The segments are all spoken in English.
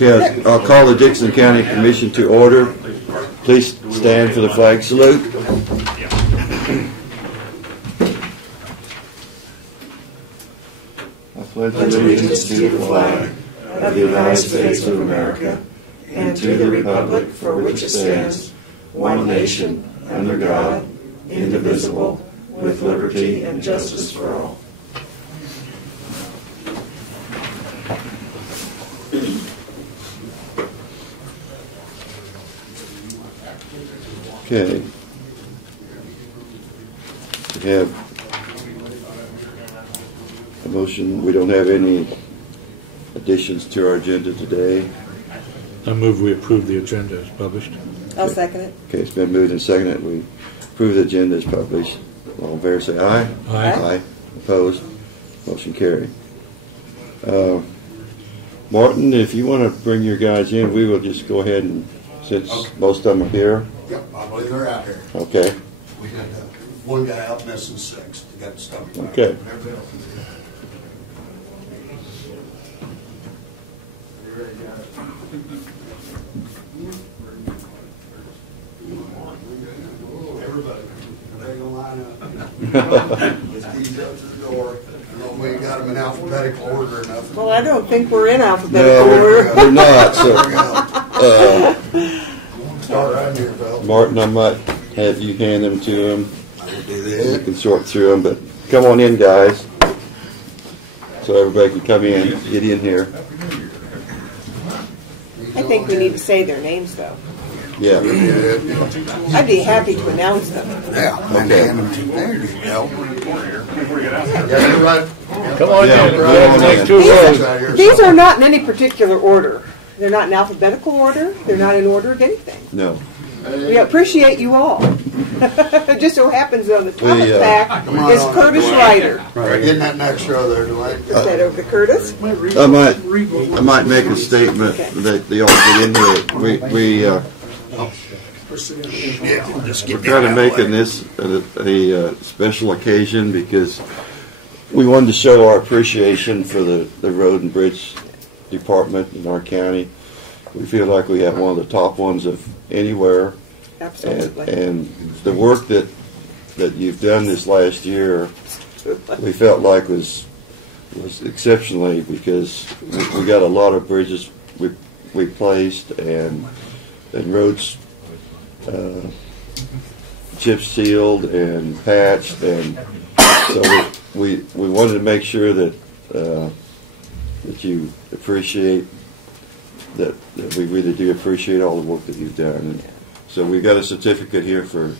Okay, I'll call the Dickinson County Commission to order. Please stand for the flag salute. I pledge allegiance to the flag of the United States of America and to the republic for which it stands, one nation, under God, indivisible, with liberty and justice for all. Okay. We have a motion. We don't have any additions to our agenda today. I move we approve the agenda as published. I'll second it. Okay, it's been moved and seconded. We approve the agenda as published. All in favor say aye. Aye. Aye. Opposed? Motion carried. Martin, if you want to bring your guys in, we will just go ahead and, since most of them are here. Yep, I believe they're out here. Okay. We had one guy out missing 6. They got stomach bug. Okay. Everybody, they're going to line up. Just keys up to the door. We ain't got them in alphabetical order enough. Well, I don't think we're in alphabetical order. We're not. So, Start right here, Bill. Martin, I might have you hand them to him. I will do You that. can sort through them, but come on in, guys, so everybody can come in. Get in here. I think we need to say their names, though. Yeah. I'd be happy to announce them. Yeah. Okay. There you go. Yeah, you're right. Come on Yeah, in. we're We have on to take in. 2 votes. These are not in any particular order. They're not in alphabetical order. They're not in order of anything. No. We appreciate you all. It just so happens on the top of the pack is on. Curtis Ryder. Right, getting that next row there, Dwight. Is that over to Curtis? I might make a statement that they all get into it. We're kind of making this a special occasion because we wanted to show our appreciation for the road and bridge department in our county. We feel like we have one of the top ones of anywhere. Absolutely. And the work that you've done this last year, we felt like was exceptionally, because we got a lot of bridges we placed and roads chip sealed and patched, and so we wanted to make sure that you appreciate that we really do appreciate all the work that you've done. And so we've got a certificate here for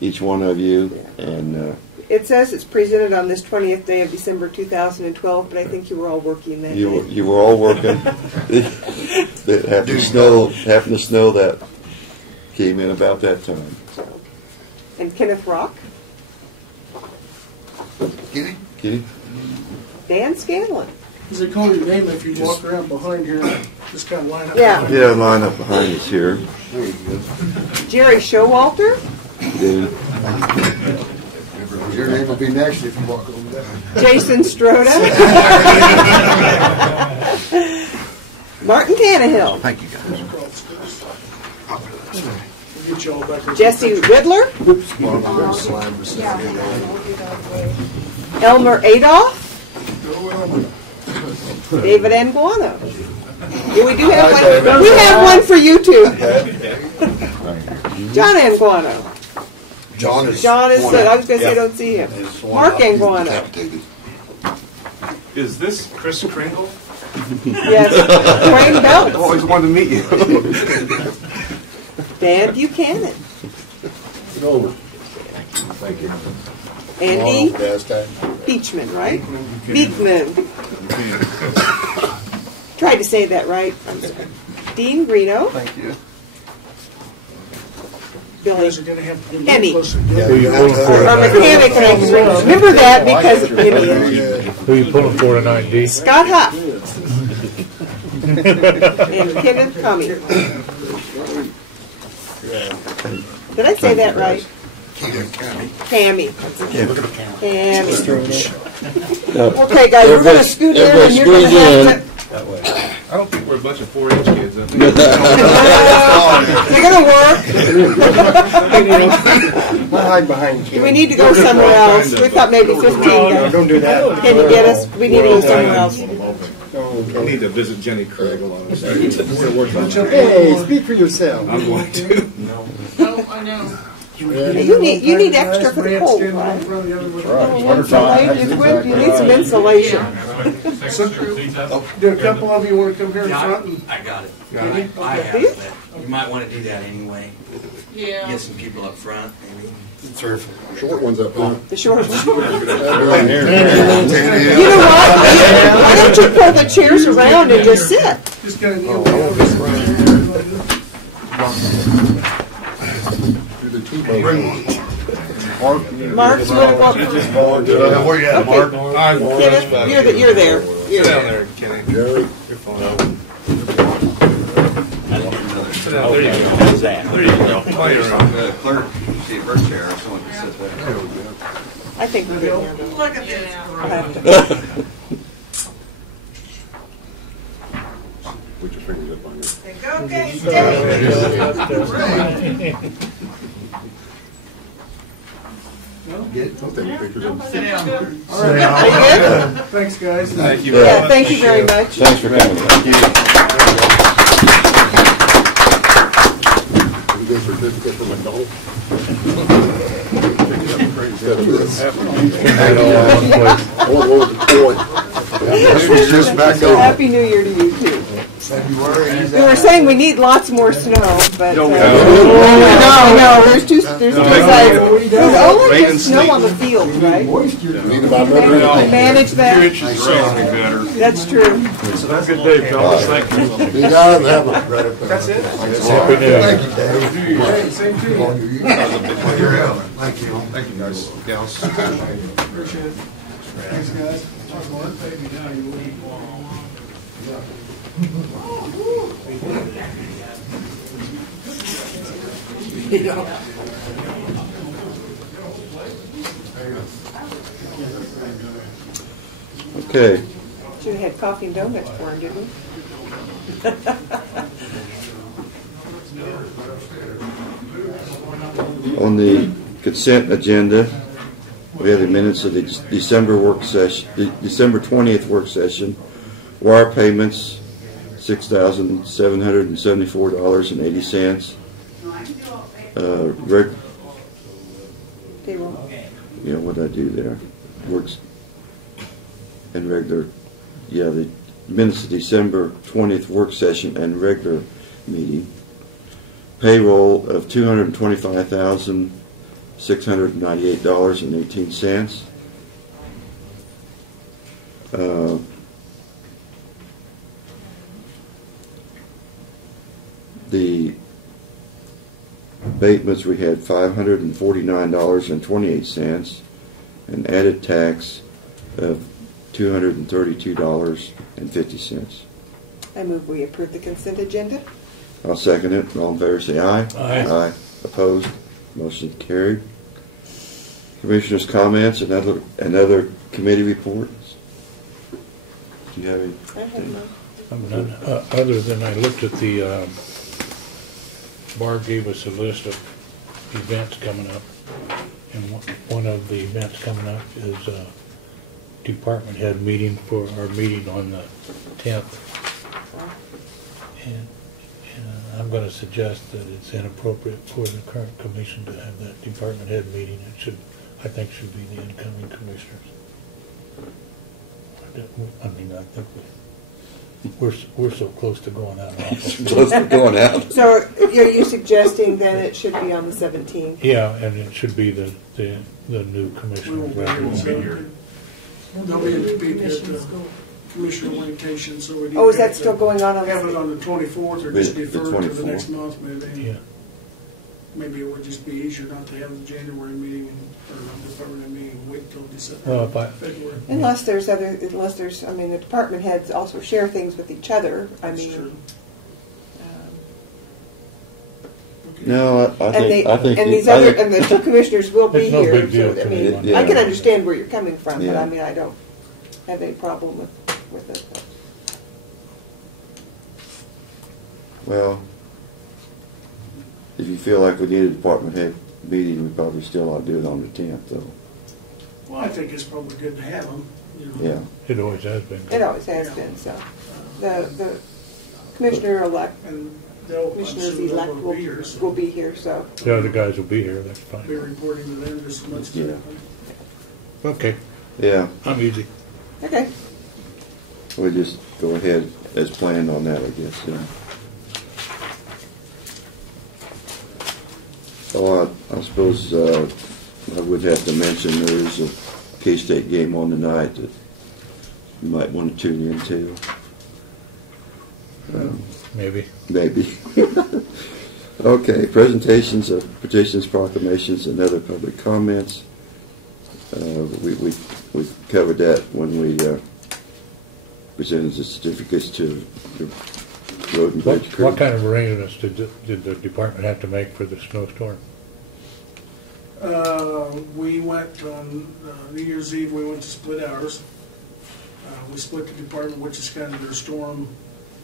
each one of you, and It says it's presented on this 20th day of December 2012, but I think you were all working that day. you were all working. It happened to snow that came in about that time. And Kenneth Rock, Kitty? Kitty? Dan Scanlon. They call your name if you walk around behind here and just kind of line up. Yeah. Yeah, line up behind us here. There you go. Jerry Showalter. Dude. Your name will be next if you walk over there. Jason Stroda. Martin Tannehill. Thank you, guys. We'll get you all back there. Jesse Riddler. Elmer Adolph. David Anguano. Yeah, we do have one. We have one for you too. John Anguano. John is. I was going to say I don't see him. Mark Anguano. Is this Chris Kringle? Yes. Dwayne Belt. Always wanted to meet you. Dan Buchanan. Thank you. Andy Beechman, right? Beekman. Tried to say that right. I'm sorry. Dean Greeno. Thank you. You Billy guys are going to have to get a Hemi. little closer. Who you pulling for? Our mechanic. And I remember that because of Hemi. Who you pulling for tonight, D? Scott Huff. And Kenneth Cummings. Did I say that right? Tammy. Tammy. Okay, guys, we're going to scoot in and you're going to have to a bunch of 4-H kids, I think. They're gonna work. I hide behind Do we need to go somewhere else? We thought maybe 15. Don't do that. Can you get us? We need to go somewhere else. I need to visit Jenny Craig along the side. Hey, speak for yourself. I'm going to. No, I know. You need extra for the cold, right? Insulation. You need some insulation. Do a couple of you want to come here in front? I got it. Got it. I have it. You might want to do that anyway. Yeah. Get some people up front, maybe. Short ones up there. The short one. You know You what? Why don't you pull the chairs around and just sit? Just gotta kneel Bring one. Mark, you want to walk? Where you at, Mark? Kenneth, you're there. You're Sit down there. there, Kenny. Jerry? You're fine. Sit down. There you go. There you go. While you're on. The clerk, see her chair, someone can sit there. I think we're good here. Look at this. I'll have to. Put your fingers up on your. Okay, Don't take pictures of Sit down. Are you good? Thanks, guys. Thank you. Yeah, thank you very much. Thanks for coming. You get a certificate from McDonald's? This was just back on. Happy New Year to you too. We were saying we need lots more snow, but no, there's two sides. There's only just snow on the fields, right? Need about another We manage that. better. That's true. Good day, fellas. Thank you. You guys have a. That's it? Thank you, Dave. Hey, same to you. Your help. Thank you. Thank you, guys. Gals. Appreciate it. Thanks, guys. Okay, Should have had coffee and donuts for him, didn't we? on the consent agenda, we have the minutes of the December work session, the December 20th work session, wire payments, $6,774.80. Payroll. Yeah, what'd I do there? Works and regular, yeah, the minutes of December 20th work session and regular meeting. Payroll of $225,698.18. The abatements, we had $549.28, and added tax of $232.50. I move we approve the consent agenda. I'll second it. All in favor say aye. Aye. Aye. Opposed? Motion carried. Commissioners' comments and other committee reports. Do you have any? I have none. Other than I looked at the, Barb gave us a list of events coming up, and one of the events coming up is a department head meeting for our meeting on the 10th. And I'm going to suggest that it's inappropriate for the current commission to have that department head meeting. It should, I think, should be the incoming commissioners. I mean, I think we're so close to going out of office. Close to going out. So are you suggesting then it should be on the 17th? Yeah, and it should be the new commissioner. They'll be at the commissioner orientation, so we. Oh, is that still going on? Have it on the 24th, or just The defer to the 24th. next month, maybe. Yeah. Maybe it would just be easier not to have the January meeting, or the permanent meeting, wait till December, Well, February. Unless there's, I mean, the department heads also share things with each other. I That's mean, true. No, I think and the two commissioners will be It's no here. big deal So, I to mean, me. I can understand where you're coming from, but Yeah. I mean, I don't have any problem with it. Well, if you feel like we need a department head meeting, we probably still ought to do it on the 10th, though. Well, I think it's probably good to have them, you know. Yeah. It always has been. It always has been, so. The commissioner-elect, And they'll, I'm sure commissioners-elect they'll be here, so will be here, so. The other guys will be here, that's fine. be reporting to them just as much as Yeah. happen. Okay, Yeah, I'm easy. Okay. we just go ahead as planned on that, I guess, yeah. Oh, I suppose I would have to mention there's a K-State game on tonight that you might want to tune in to. Maybe. Maybe. Okay, presentations of petitions, proclamations, and other public comments. We covered that when we presented the certificates to the road and bridge crew. What kind of arrangements did the department have to make for the snowstorm? We went on New Year's Eve, we went to split hours. We split the department, which is kind of their storm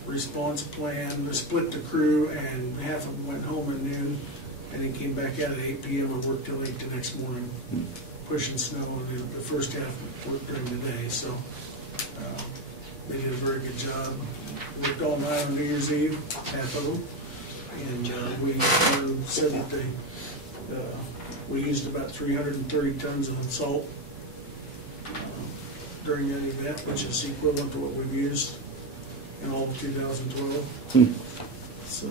response plan. They split the crew, and half of them went home at noon, and then came back out at 8 p.m. and worked till 8 the next morning, pushing snow. And the first half worked during the day, so they did a very good job. Worked all night on New Year's Eve, half of them, and we said that we used about 330 tons of salt during that event, which is equivalent to what we've used in all of 2012. So,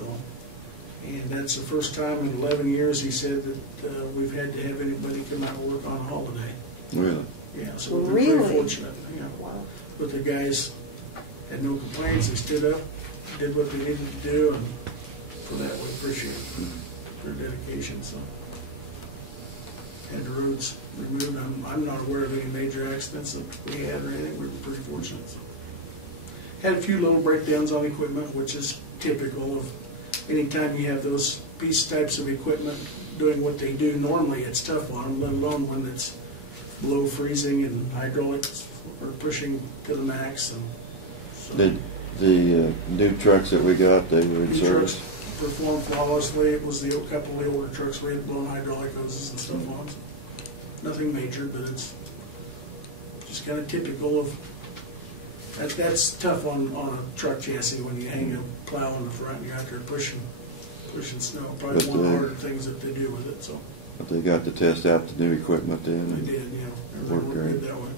and that's the first time in 11 years, he said, that we've had to have anybody come out and work on a holiday. Really? Yeah, so we've been very fortunate. Yeah. Wow. But the guys had no complaints. They stood up, did what they needed to do, and for that we appreciate their dedication. So, had the roads removed. I'm not aware of any major accidents that we had or anything. We were pretty fortunate. So. Had a few little breakdowns on equipment, which is typical of anytime you have those types of equipment doing what they do. Normally it's tough on them, let alone when it's below freezing and hydraulics are pushing to the max. And so The new trucks that we got, they were in the service? trucks performed flawlessly. It was the couple of the older trucks we had blown hydraulic hoses and stuff on. So nothing major, but it's just kind of typical of that's tough on a truck chassis when you hang a plow in the front and you're out there pushing snow. Probably But one of the harder things that they do with it. So But they got to test out the new equipment then? they did, you know, everything Worked worked great. good that way.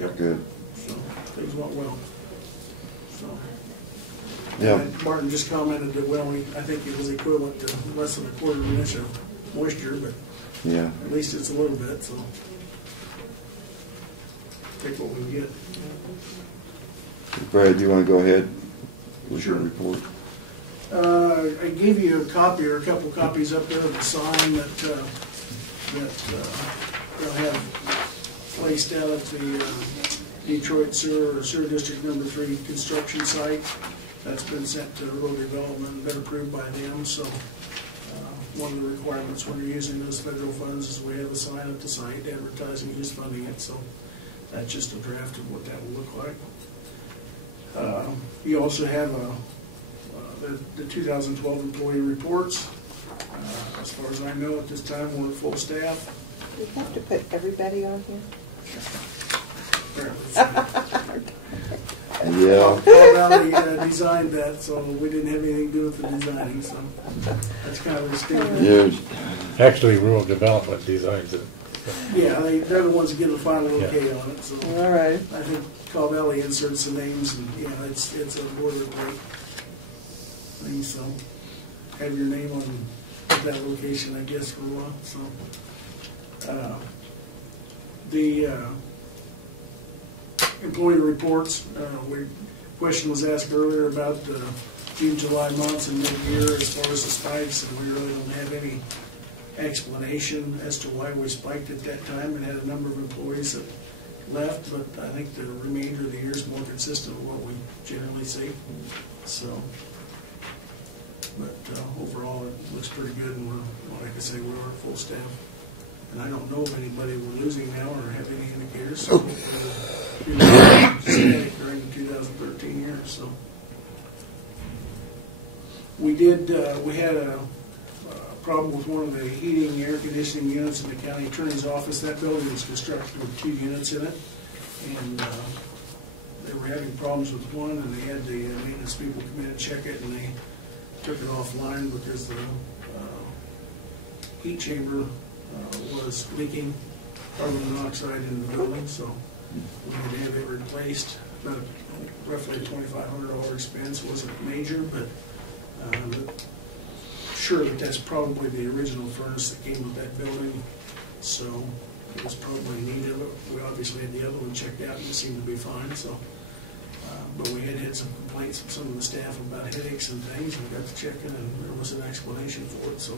Yep. Good. So things went well. So Yeah. and Martin just commented that I think it was equivalent to less than a quarter of an inch of moisture, but Yeah. at least it's a little bit. So take what we get. Brad, you want to go ahead with Sure. your report? I gave you a copy or a couple copies up there of the sign that they'll have placed out at the Detroit Sewer District Number 3 construction site. That's been sent to road development and been approved by them. So one of the requirements when you're using those federal funds is we have a sign at the site advertising who's funding it. So that's just a draft of what that will look like. You also have the 2012 employee reports. As far as I know, at this time, we're at full staff. We have to put everybody on here. Yeah. Paul Valley designed that, so we didn't have anything to do with the designing, so that's kind of the standard. Yeah. Actually, rural development designs it. Yeah, they're the ones that give the final Yeah. okay on it, so. All right. I think Paul Valley inserts the names, and, yeah, it's a boilerplate thing, so have your name on that location, I guess, for a while, so. The employee reports, question was asked earlier about the June, July months and mid-year as far as the spikes, and we really don't have any explanation as to why we spiked at that time and had a number of employees that left, but I think the remainder of the year is more consistent with what we generally see. So, but overall, it looks pretty good, and we're, like I say, we're at full staff. And I don't know of anybody we're losing now or have any indicators. So static during the 2013 year. So We had a problem with one of the heating and air conditioning units in the county attorney's office. That building was constructed with 2 units in it, and they were having problems with one, and they had the maintenance people come in and check it, and they took it offline because the heat chamber was leaking carbon monoxide in the building, so we had to have it replaced. About roughly a $2,500 expense. It wasn't major, but sure that's probably the original furnace that came with that building, so it was probably in need of it. We obviously had the other one checked out and it seemed to be fine, so. But we had some complaints from some of the staff about headaches and things, and we got to checking, and there was an explanation for it, so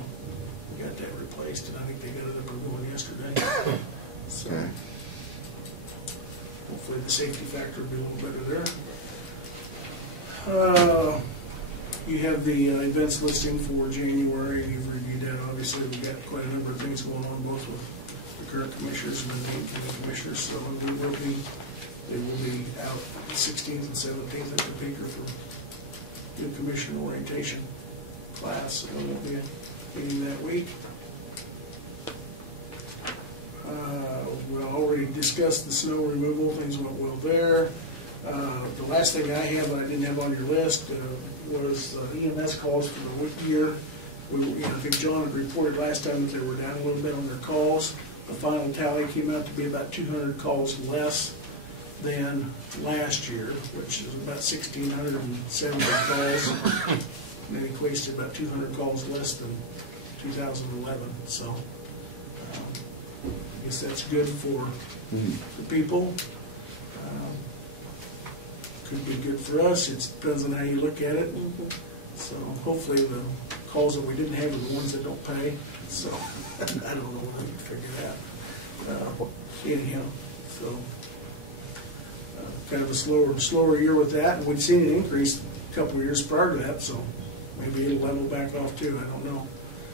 we got that replaced, and I think they got it up and going yesterday. So hopefully the safety factor will be a little better there. You have the events listing for January. You've reviewed that. Obviously, we've got quite a number of things going on, both with the current commissioners and the main commissioners. So they will be out the 16th and 17th at the Peaker for new commissioner orientation class. So there will be a meeting that week. We already discussed the snow removal. Things went well there. The last thing I have that I didn't have on your list was EMS calls for the week year. I think John had reported last time that they were down a little bit on their calls. The final tally came out to be about 200 calls less than last year, which is about 1,670 calls. And that equates to about 200 calls less than 2011. So I guess that's good for the people. Could be good for us. It depends on how you look at it. So hopefully the calls that we didn't have are the ones that don't pay. So I don't know how to figure that. Anyhow, so kind of a slower year with that. And we'd seen an increase a couple of years prior to that, so maybe it'll level back off too. I don't know.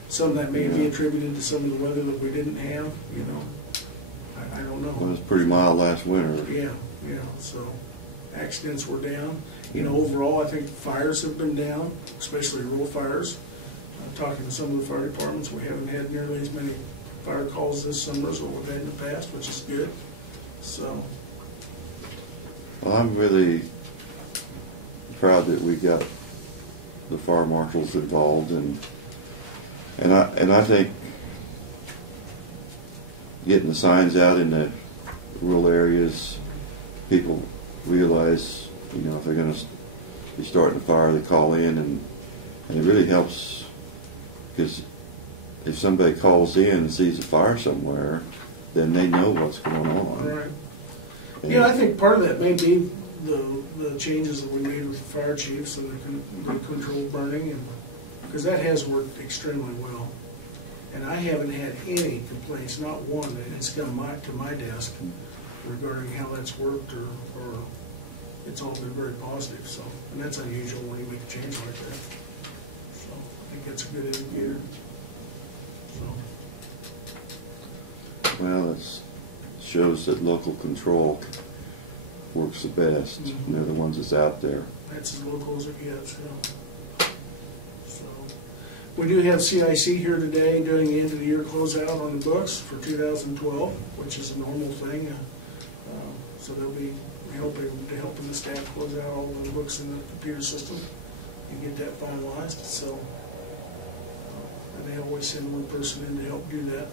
Some of that may be attributed to some of the weather that we didn't have. I don't know. Well, it was pretty mild last winter. Yeah. So accidents were down. Overall, I think fires have been down, especially rural fires. Talking to some of the fire departments, we haven't had nearly as many fire calls this summer as what we've had in the past, which is good. So. Well, I'm really proud that we got the fire marshals involved, and I think getting the signs out in the rural areas, people realize, if they're going to be starting a fire, they call in, and it really helps, because if somebody calls in and sees a fire somewhere, then they know what's going on. Right. And I think part of that may be the changes that we made with the fire chiefs so they control burning, and because that has worked extremely well. And I haven't had any complaints, not one, that has come to my desk regarding how that's worked, or it's all been very positive. So, and that's unusual when you make a change like that. So I think that's a good indicator. So. Well, it shows that local control works the best. They're the ones that's out there. That's as local as it gets. So we do have CIC here today doing the end of the year closeout on the books for 2012, which is a normal thing. So they'll be helping the staff close out all the books in the computer system and get that finalized. So and they always send one person in to help do that.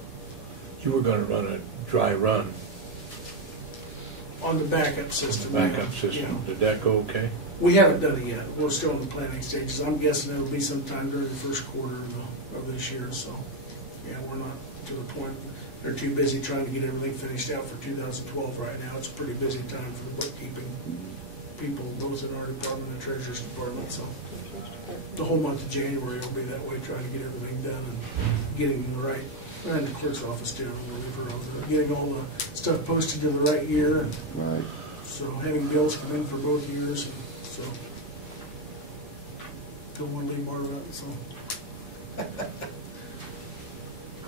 You were going to run a dry run on the backup system. Yeah. Did that go okay? We haven't done it yet. We're still in the planning stages. I'm guessing it'll be sometime during the first quarter of this year. So, yeah, we're not to the point. They're too busy trying to get everything finished out for 2012 right now. It's a pretty busy time for the bookkeeping people, both in our department and the treasurer's department. So, the whole month of January will be that way, trying to get everything done and getting the right. And the clerk's office too, getting all the stuff posted to the right year. Right. So having bills come in for both years, and so don't want to leave more of it. So,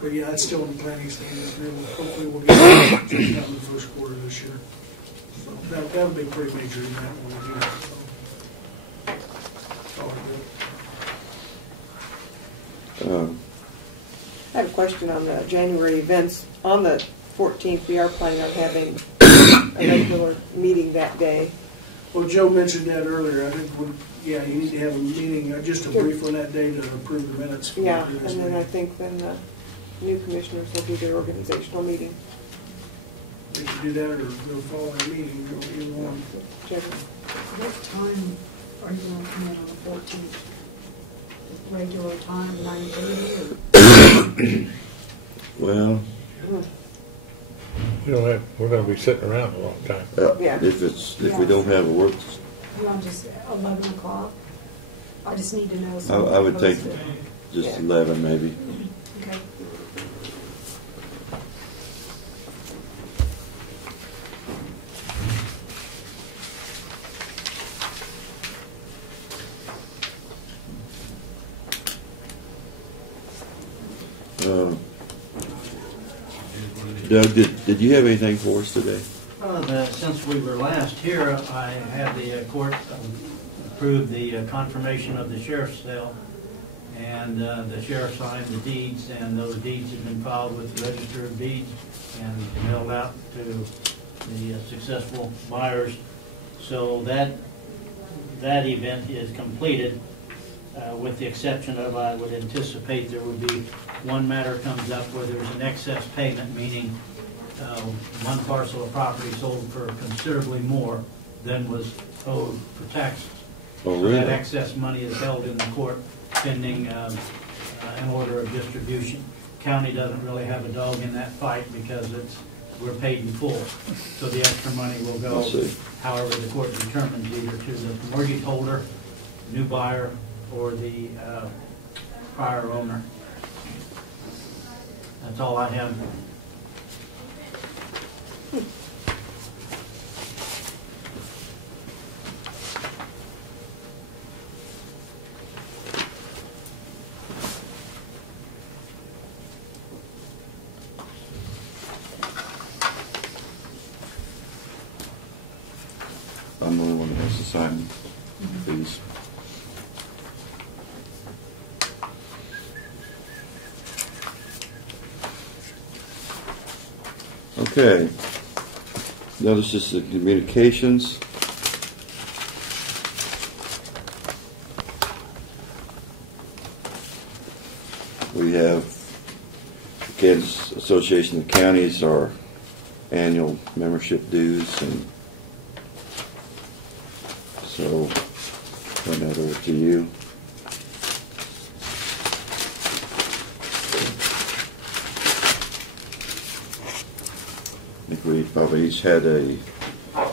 but yeah, it's still in the planning stages. Hopefully, we'll get it out in the first quarter of this year. So that'll be a pretty major event when we do it. So, all good. question on the January events. On the 14th, we are planning on having a regular meeting that day. Well, Joe mentioned that earlier. I think, you need to have a meeting, just a brief one that day to approve the minutes. For Yeah, this and then meeting. I think then the new commissioners will do their organizational meeting. We can do that or go following the meeting, either one. What time are you looking at on the 14th? Regular time, 9:30? Well, We're gonna be sitting around a long time. Yeah. if we don't have a work, You want just 11 o'clock? I just need to know. so I would think post it. just Yeah. 11 maybe. Okay. Doug, did you have anything for us today? Since we were last here, I had the court approve the confirmation of the sheriff's sale, and the sheriff signed the deeds, and those deeds have been filed with the Register of Deeds and mailed out to the successful buyers. So that event is completed, with the exception of, I would anticipate there would be one matter comes up where there's an excess payment, meaning one parcel of property sold for considerably more than was owed for taxes. Oh, So really? that excess money is held in the court pending an order of distribution. County doesn't really have a dog in that fight because we're paid in full. So the extra money will go I see. however the court determines, either to the mortgage holder, new buyer, or the prior owner. That's all I have. I'm the only one that has to sign these. Okay. Notice just the communications. We have Kansas Association of Counties, our annual membership dues, and so turn that over to you. I think we probably each had a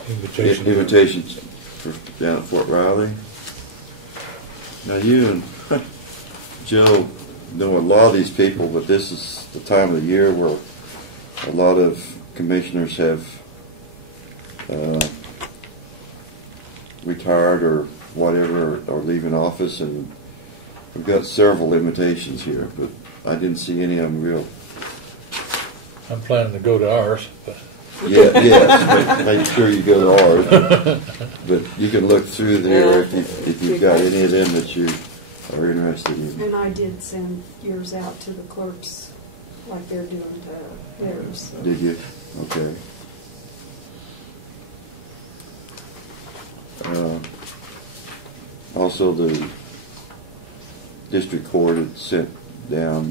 invitation for down at Fort Riley. Now you and Joe know a lot of these people, but this is the time of the year where a lot of commissioners have retired or whatever, or leaving office, and we've got several invitations here, but I didn't see any of them real. I'm planning to go to ours, but Yes, make sure you go to ours. But you can look through there if you've got any of them that you are interested in. And I did send yours out to the clerks like they're doing theirs. So. Did you? Okay. Also, the district court had sent down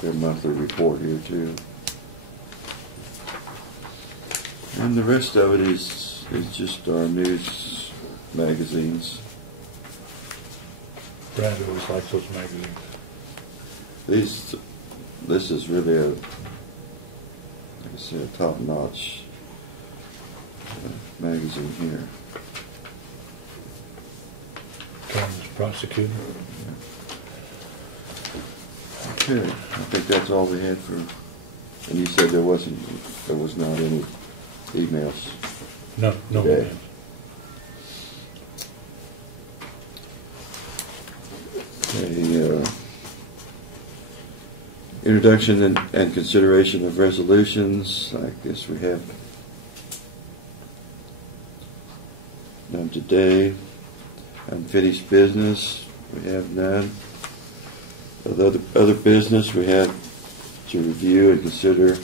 their monthly report here too. And the rest of it is just our news magazines. Brad always likes those magazines. This is really like I said, a top-notch magazine here. Kansas prosecutor. Okay, I think that's all we had for. And you said there was not any emails. No Okay. man. Okay, introduction and consideration of resolutions. I guess we have none today. Unfinished business, we have none. Other business, we have to review and consider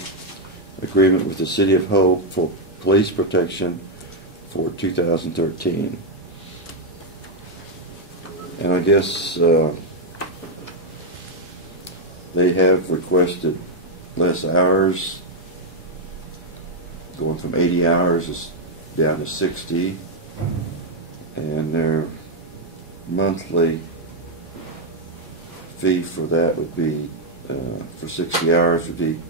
agreement with the City of Hope for police protection for 2013. And I guess they have requested less hours, going from 80 hours down to 60, and their monthly fee for that would be, for 60 hours would be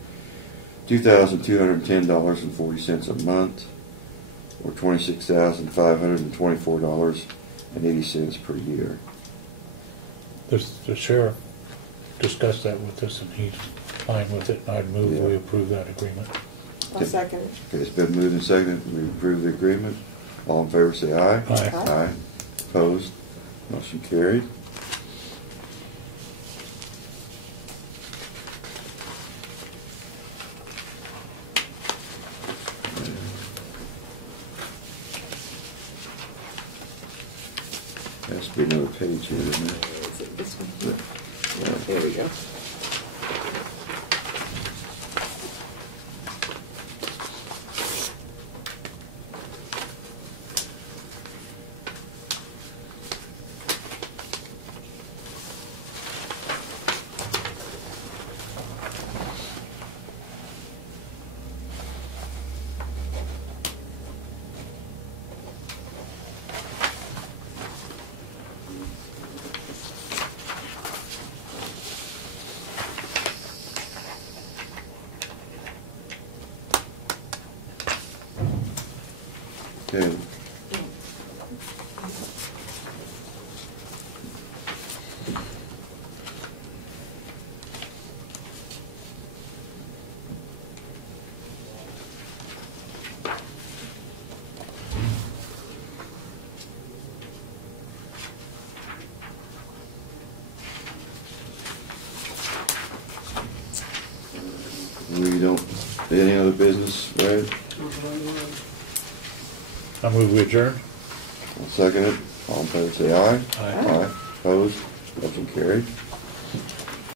$2,210.40 a month, or $26,524.80 per year. The sheriff discussed that with us, and he's fine with it, and I'd move we approve that agreement. I'll second it. Okay, it's been moved and seconded. We approve the agreement. All in favor say aye. Aye. Aye. Opposed? Motion carried. There has to be another page here, isn't there? Is it this one here? Yeah, there we go. Okay. We don't, any other business, right? I move we adjourn. I'll second it. All in favor say aye. Aye. Aye. Opposed? Motion carried.